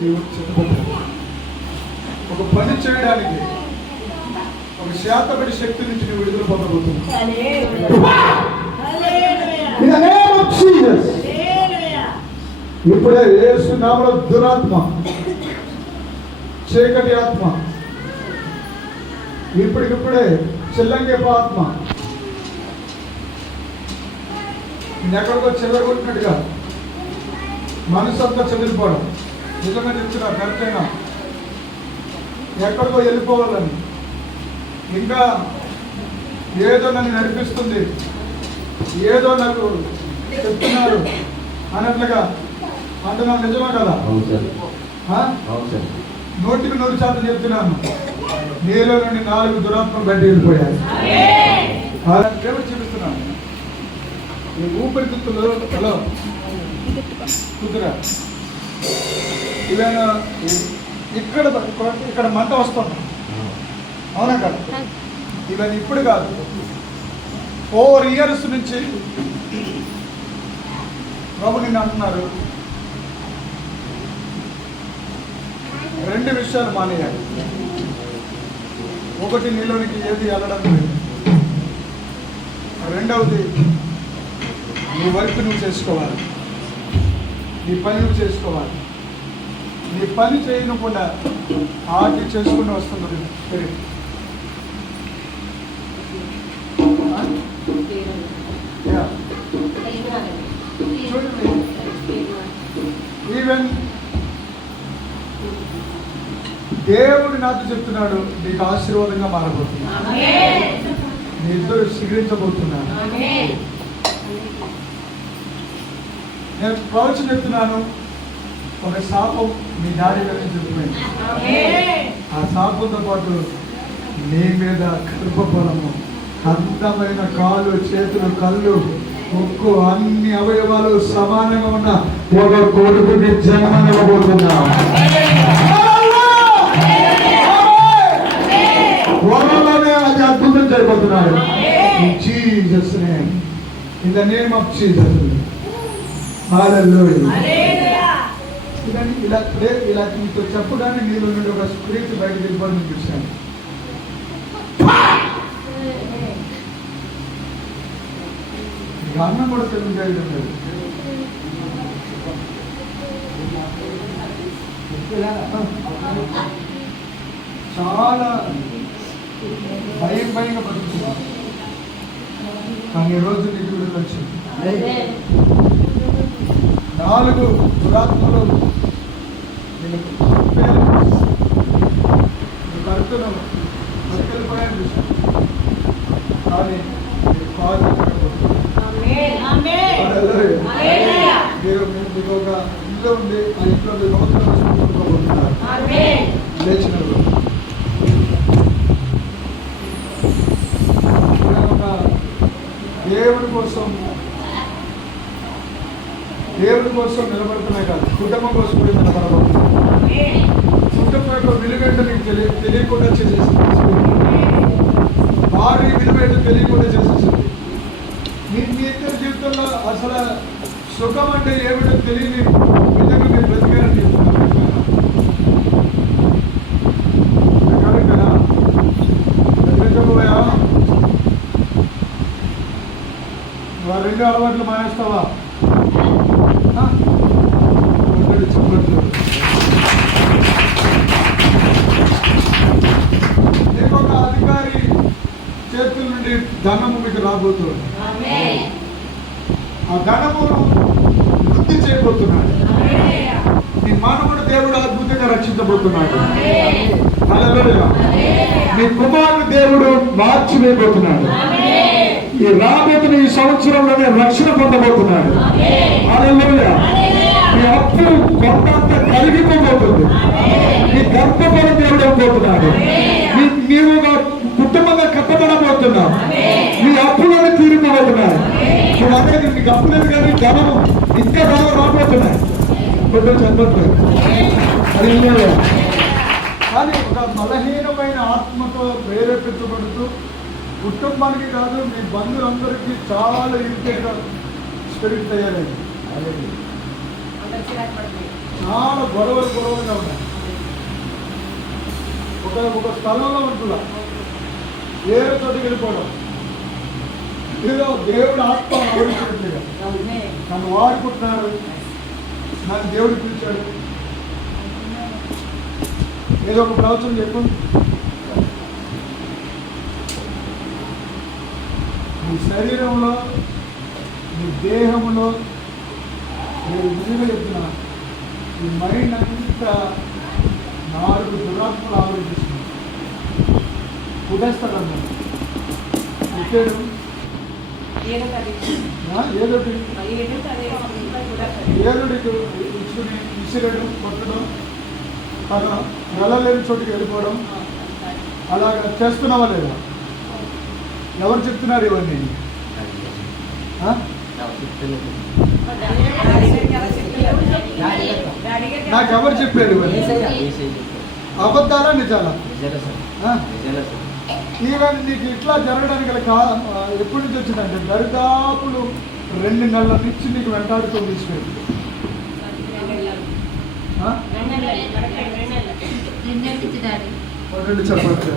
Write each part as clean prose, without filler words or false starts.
దేవుడు సిద్ధపడ్డాడు. ఒక పని చేయడానికి ఒక శాతపడి శక్తి నుంచి నువ్వు విడుదల పొందబోతున్నావు. ఇప్పుడే యేసు నామములో దురాత్మ, చీకటి ఆత్మ, ఇప్పటికిప్పుడే చెల్లంగేప ఆత్మ ఎక్కడికో చెదరగొట్టినట్టుగా మనసు అంతా చెదిరిపోవడం. నిజంగా చెప్తున్నా, కరెక్టేనా? ఎక్కడికో వెళ్ళిపోవాలని, ఇంకా ఏదో నన్ను నడిపిస్తుంది, ఏదో నాకు చెప్తున్నారు అన్నట్లుగా అంటున్నాను. నిజమా కదా? 100% చెప్తున్నాను. నీలో నుండి 4 దురాత్మలు బయట వెళ్ళిపోయాయి. దేవుడు చూపిస్తున్నాను. ఈ ఊపిరితిత్తులు హలో కుదురా ఇవేనా ఇక్కడ మంట వస్తుంది, అవునా కదా? ఇవన్నీ ఇప్పుడు కాదు, 4 years నుంచి ప్రభు నిన్ను అంటున్నారు 2 విషయాలు మానేయాలి. ఒకటి, నీలోనికి ఏది వెళ్ళడం లేదు. రెండవది, నీ వర్క్ నువ్వు చేసుకోవాలి, నీ పని నువ్వు చేసుకోవాలి. నీ పని చేయకుండా ఆటి చేసుకుంటూ వస్తుంది స్పిరిట్. ఈవెన్ దేవుడు నాతో చెప్తున్నాడు, నీకు ఆశీర్వాదంగా మారబోతున్నాడు. నీ ఇద్దరు స్వీకరించబోతున్నాను. నేను ప్రవచనం చెప్తున్నాను. ఒక శాపం మీ డాడీ మీద చెప్తున్నాను. ఆ శాపంతో పాటు నీ మీద గర్భఫలము, అందమైన కాళ్ళు, చేతులు, కళ్ళు, ముక్కు, అన్ని అవయవాలు సమానంగా ఉన్న ఒక కొడుకుని జన్మనివ్వబోతున్నా. త్వరలోనే అది అద్భుతం చేయబోతున్నాడు. In Jesus' name, in the name of Jesus. Hallelujah. ఇలా నీతో చెప్పడానికి నీలో నుండి ఒక స్పిరిట్ బయటకు వెళ్ళిపోవడం చూశాను. అన్నం కూడా తెలుగు చేయడం లేదు. చాలా భయంగా బతుకుతున్నా, కానీ ఈరోజు నీకు విడుదల వచ్చింది. 4 దురాత్మలు కడుతున్న బతికెళ్ళిపోయాను చూసాను, కానీ మీరు మీకు ఒక ఇంట్లో ఉండి ఆ ఇంట్లో మీరు నూతనపోతున్నారు. లేచిన దేవుడి కోసం నిలబడుతున్నాయి కాదు, కుటుంబం కోసం కూడా నిలబడబడుతున్నాయి. కుటుంబం యొక్క విలువేంటో నీకు తెలియకుండా చేసేసింది, వారి విలువేంటో తెలియకుండా చేసేసింది. మీ ఇద్దరి జీవితంలో అసలు సుఖం అంటే ఏమిటో తెలియని విధంగా మీరు బ్రతికారని చెప్తున్నారు. కరెక్టేనా? బ్రతికపోయా నువ్వు 2 అలవాట్లు మానేస్తావా? నీకు ఒక అధికారి చేతుల నుండి ధనము మీకు రాబోతుంది. ఆ ధనమును వృద్ధి చేయబోతున్నాడు. నీ మానవుడు దేవుడు అద్భుతంగా రక్షించబోతున్నాడు. హల్లెలూయా. నీ కుమారుడు దేవుడు మార్చివేయబోతున్నాడు. ఈ రాబోతున్న ఈ సంవత్సరంలోనే రక్షణ పొందబోతున్నాడు. హల్లెలూయా. నీ అప్పు కొండంత కలిగిపోబోతుంది. నీ గర్భఫలం దేవుడు ఇవ్వబోతున్నాడు. నీవు కుటుంబంగా కట్టబడబోతున్నావు. నీ అప్పులను తీరిపోబోతున్నాడు. నువ్వు అనేది నీకు అప్పు లేదు కానీ ధనము ఇంకా బాగా రాబోతున్నాయి. కొంచెం చనిపోతుంది. కానీ ఒక బలహీనమైన ఆత్మతో ప్రేరేపించబడుతూ కుటుంబానికి కాదు మీ బంధువులందరికీ చాలా ఇరిటేట్గా స్పిరిట్ తయారైంది. చాలా గొడవలుగా ఉన్నాయి. ఒక స్థలంలో ఉంటుందా వేరే చోటుకి వెళ్ళిపోవడం, ఏదో దేవుడు ఆత్మ ఆవరించినట్లుగా నన్ను వాడుకుంటున్నాడు, నన్ను దేవుడు పిలిచాడు. ఏదో ఒక ప్రవచనం చెప్పు. నీ శరీరంలో, నీ దేహంలో, నేను నిజంగా చెప్తున్నా, ఈ మైండ్ అంతా 4 దురాత్మలు ఆలోచిస్తున్నాను. కుదేస్తాడన్నా ఇచ్చాడు ఏదోటి ఇచ్చుకుని విసిరడం, కొట్టడం, తన వెళ్ళలేని చోటుకి వెళ్ళిపోవడం, అలాగా చేస్తున్నావా లేదా? ఎవరు చెప్తున్నారు ఇవన్నీ? నాకు ఎవరు చెప్పారు ఇవన్నీ? అబద్ధాలా నిజాలా? ఈవెన్ నీకు ఇట్లా జరగడానికి ఎప్పటి నుంచి వచ్చిందంటే దరిదాపులు 2 నెలల నుంచి నీకు వెంటాడుతూ తీసుకెళ్ళి 2 చెప్పచ్చు.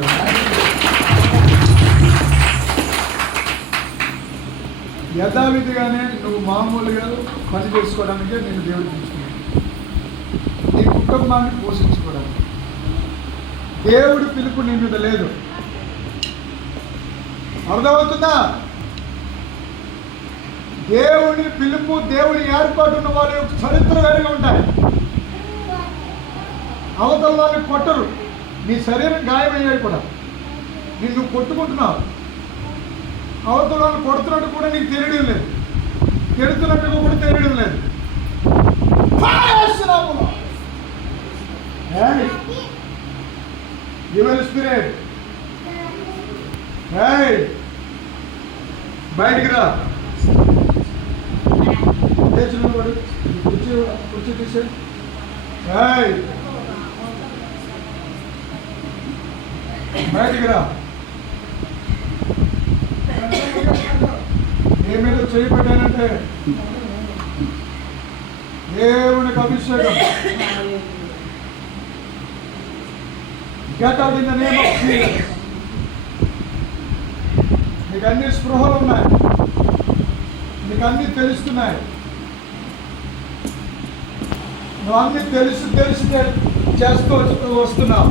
యథావిధిగానే నువ్వు మామూలుగా పని చేసుకోవడానికే నేను దేవుడు తీసుకున్నాను, నీ కుటుంబాన్ని పోషించుకోవడానికి. దేవుడి పిలుపు నీ మీద లేదు. అర్థమవుతుందా? దేవుని పిలుపు, దేవుని ఏర్పాటు ఉన్న వారి యొక్క చరిత్ర వేరుగా ఉంటాయి. అవతల వాళ్ళని కొట్టరు, నీ శరీరం గాయమయ్యాయి కూడా, నిన్ను కొట్టుకుంటున్నావు. అవతల వాళ్ళు కొడుతున్నట్టు కూడా నీకు తెలియడం లేదు, తిడుతున్నట్టుగా కూడా తెలియడం లేదు. యువర్ స్పిరిట్ బయటికి రా. కుర్చీ తీసే బయటికి రా. నీ మీద చేయబడ్డానంటే దేవునికి అభిషేకం. Get out in the name of Jesus. నీకు అన్ని స్పృహలు ఉన్నాయి, నీకు అన్ని తెలుస్తున్నాయి. నువ్వు అన్ని తెలిసి చేస్తూ వస్తున్నావు.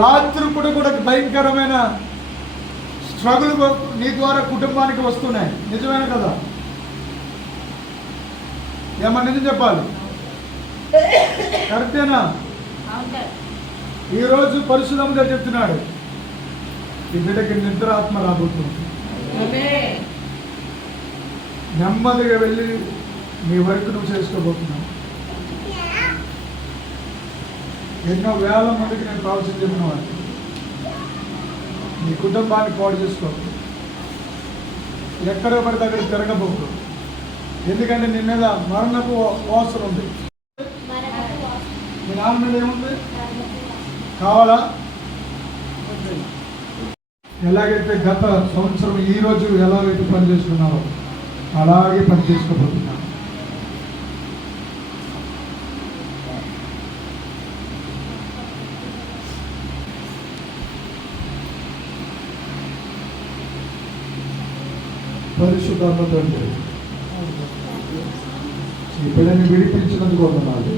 రాత్రి కూడా భయంకరమైన స్ట్రగుల్ నీ ద్వారా కుటుంబానికి వస్తున్నాయి. నిజమేనా కదా? ఏమన్నా నిజం చెప్పాలి, కరెక్టేనా? ఈరోజు పరిశుద్ధంగా చెప్తున్నాడు, ఈ బిడ్డకి నిద్ర ఆత్మ రాబోతుంది. నెమ్మదిగా వెళ్ళి నీ వర్క్ నువ్వు చేసుకోబోతున్నావు. ఎన్నో వేల మందికి నేను ప్రవచనం చెప్పిన వాడు, నీ కుటుంబాన్ని పాడు చేసుకోకు, ఎక్కడ పడితే అక్కడ తిరగబోకు. ఎందుకంటే నీ మీద మరణపు వాసన ఉంది. మీ నాన్న మీద ఏముంది? కావాలా? ఎలాగైతే గత సంవత్సరం ఈ రోజు ఎలాగైతే పని చేసుకున్నావో అలాగే పని చేసుకోబోతున్నాను. పరిశుద్ధాత్మ తండ్రి, ఈ పిల్లని విడిపించినందుకు వందనాలు.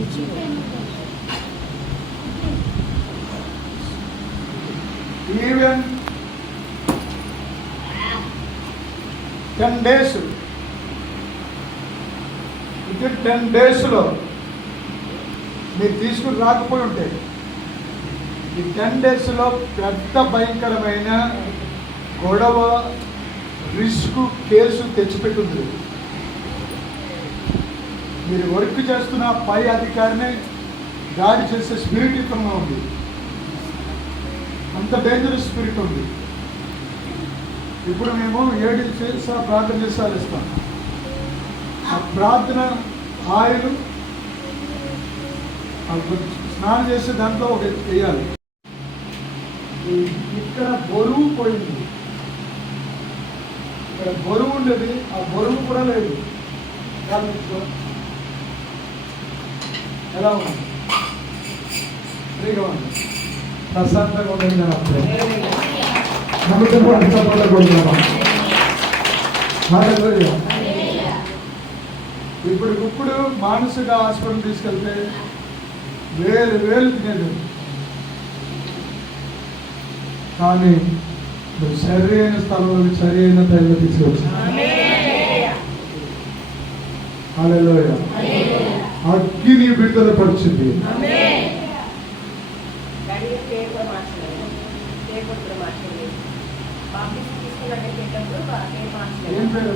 ఈవెన్ 10 days, ఇది 10 daysలో మీరు తీసుకుని రాకపోయి ఉంటే ఈ 10 daysలో పెద్ద భయంకరమైన గొడవ, రిస్క్, కేసు తెచ్చిపెట్టింది. మీరు వర్క్ చేస్తున్న పై అధికారిని దాడి చేసే స్పిరిట్ ఇతరంలో ఉంది. అంత డేంజరస్ స్పిరిట్ ఉంది. ఇప్పుడు మేము 7 చేసా ప్రార్థన చేసాలు ఇస్తాం. ఆ ప్రార్థన ఆయిల్ స్నానం చేసే దాంట్లో ఒక వేయాలి. ఇక్కడ బరువు పోయింది, ఇక్కడ బరువు ఉండేది, ఆ బరువు కూడా లేదు. ఎలా ఉంది? ఫ్రీగా ఉంది, ప్రశాంతంగా ఉందని నేను అర్థం. నమ్మకం కూడా చెప్పకూడదు. ఇప్పుడు మానసిక హాస్పిటల్ తీసుకెళ్తే వేలు తినేది, కానీ సరైన స్థలంలో సరైన టైంలో తీసుకొచ్చి హల్లెలూయా అగ్గిని విడుదల పరిచింది. ఏం పేరు?